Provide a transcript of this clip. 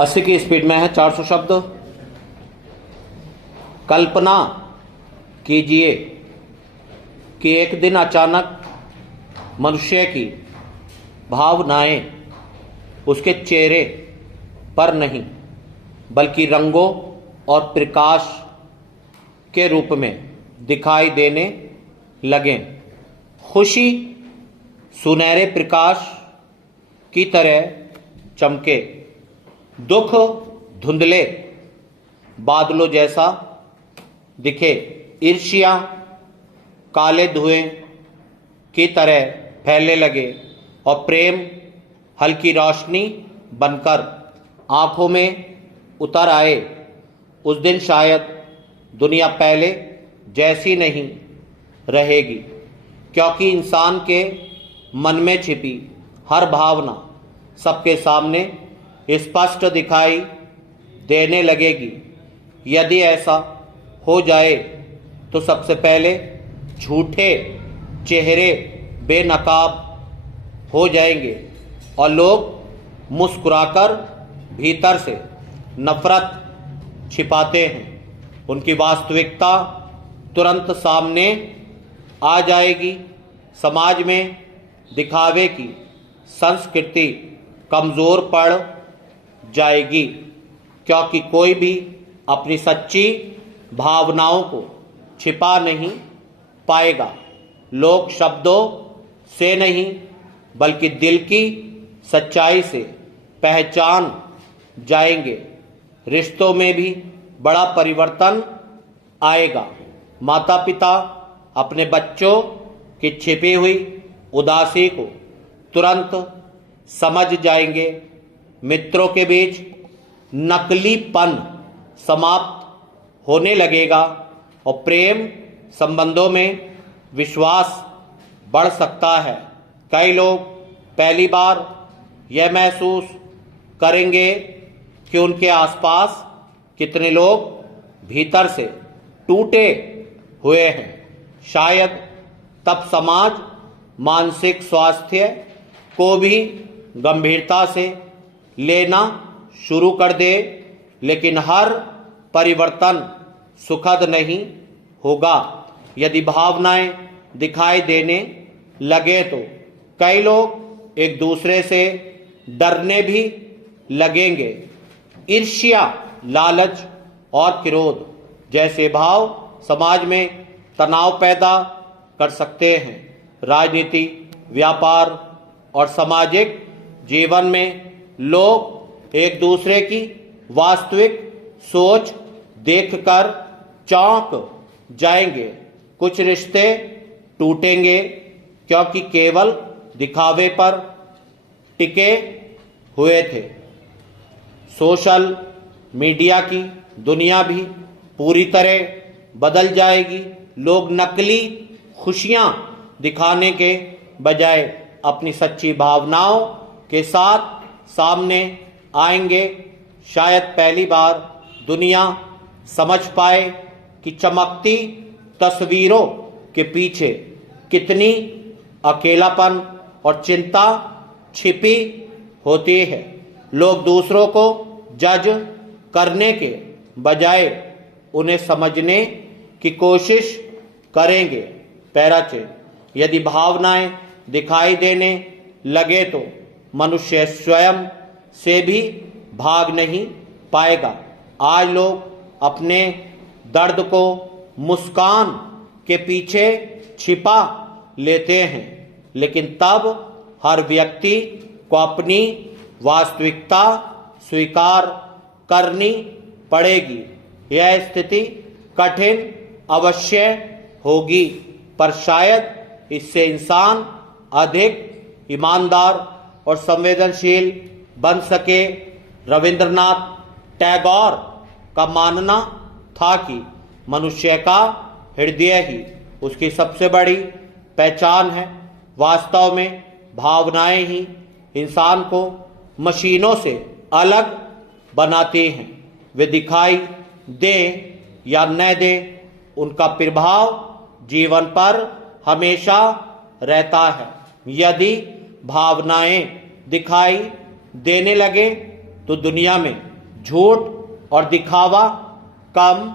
अस्सी की स्पीड में है 400 शब्द। कल्पना कीजिए कि एक दिन अचानक मनुष्य की भावनाएं उसके चेहरे पर नहीं बल्कि रंगों और प्रकाश के रूप में दिखाई देने लगें। खुशी सुनहरे प्रकाश की तरह चमके, दुख धुंधले बादलों जैसा दिखे, ईर्ष्या काले धुएं की तरह फैलने लगे और प्रेम हल्की रोशनी बनकर आंखों में उतर आए। उस दिन शायद दुनिया पहले जैसी नहीं रहेगी, क्योंकि इंसान के मन में छिपी हर भावना सबके सामने स्पष्ट दिखाई देने लगेगी। यदि ऐसा हो जाए तो सबसे पहले झूठे चेहरे बेनकाब हो जाएंगे और लोग मुस्कुराकर भीतर से नफरत छिपाते हैं। उनकी वास्तविकता तुरंत सामने आ जाएगी। समाज में दिखावे की संस्कृति कमज़ोर पड़ जाएगी, क्योंकि कोई भी अपनी सच्ची भावनाओं को छिपा नहीं पाएगा। लोग शब्दों से नहीं बल्कि दिल की सच्चाई से पहचान जाएंगे। रिश्तों में भी बड़ा परिवर्तन आएगा। माता पिता अपने बच्चों की छिपी हुई उदासी को तुरंत समझ जाएंगे। मित्रों के बीच नकलीपन समाप्त होने लगेगा और प्रेम संबंधों में विश्वास बढ़ सकता है। कई लोग पहली बार यह महसूस करेंगे कि उनके आसपास कितने लोग भीतर से टूटे हुए हैं। शायद तब समाज मानसिक स्वास्थ्य को भी गंभीरता से लेना शुरू कर दे। लेकिन हर परिवर्तन सुखद नहीं होगा। यदि भावनाएं दिखाई देने लगे तो कई लोग एक दूसरे से डरने भी लगेंगे। ईर्ष्या, लालच और क्रोध जैसे भाव समाज में तनाव पैदा कर सकते हैं। राजनीति, व्यापार और सामाजिक जीवन में लोग एक दूसरे की वास्तविक सोच देखकर चौंक जाएंगे। कुछ रिश्ते टूटेंगे क्योंकि केवल दिखावे पर टिके हुए थे। सोशल मीडिया की दुनिया भी पूरी तरह बदल जाएगी। लोग नकली खुशियां दिखाने के बजाय अपनी सच्ची भावनाओं के साथ सामने आएंगे। शायद पहली बार दुनिया समझ पाए कि चमकती तस्वीरों के पीछे कितनी अकेलापन और चिंता छिपी होती है। लोग दूसरों को जज करने के बजाय उन्हें समझने की कोशिश करेंगे। पैराचे, यदि भावनाएं दिखाई देने लगे तो मनुष्य स्वयं से भी भाग नहीं पाएगा। आज लोग अपने दर्द को मुस्कान के पीछे छिपा लेते हैं, लेकिन तब हर व्यक्ति को अपनी वास्तविकता स्वीकार करनी पड़ेगी। यह स्थिति कठिन अवश्य होगी, पर शायद इससे इंसान अधिक ईमानदार और संवेदनशील बन सके। रविंद्रनाथ टैगोर का मानना था कि मनुष्य का हृदय ही उसकी सबसे बड़ी पहचान है। वास्तव में भावनाएं ही इंसान को मशीनों से अलग बनाती हैं। वे दिखाई दे या न दे, उनका प्रभाव जीवन पर हमेशा रहता है। यदि भावनाएं दिखाई देने लगे तो दुनिया में झूठ और दिखावा कम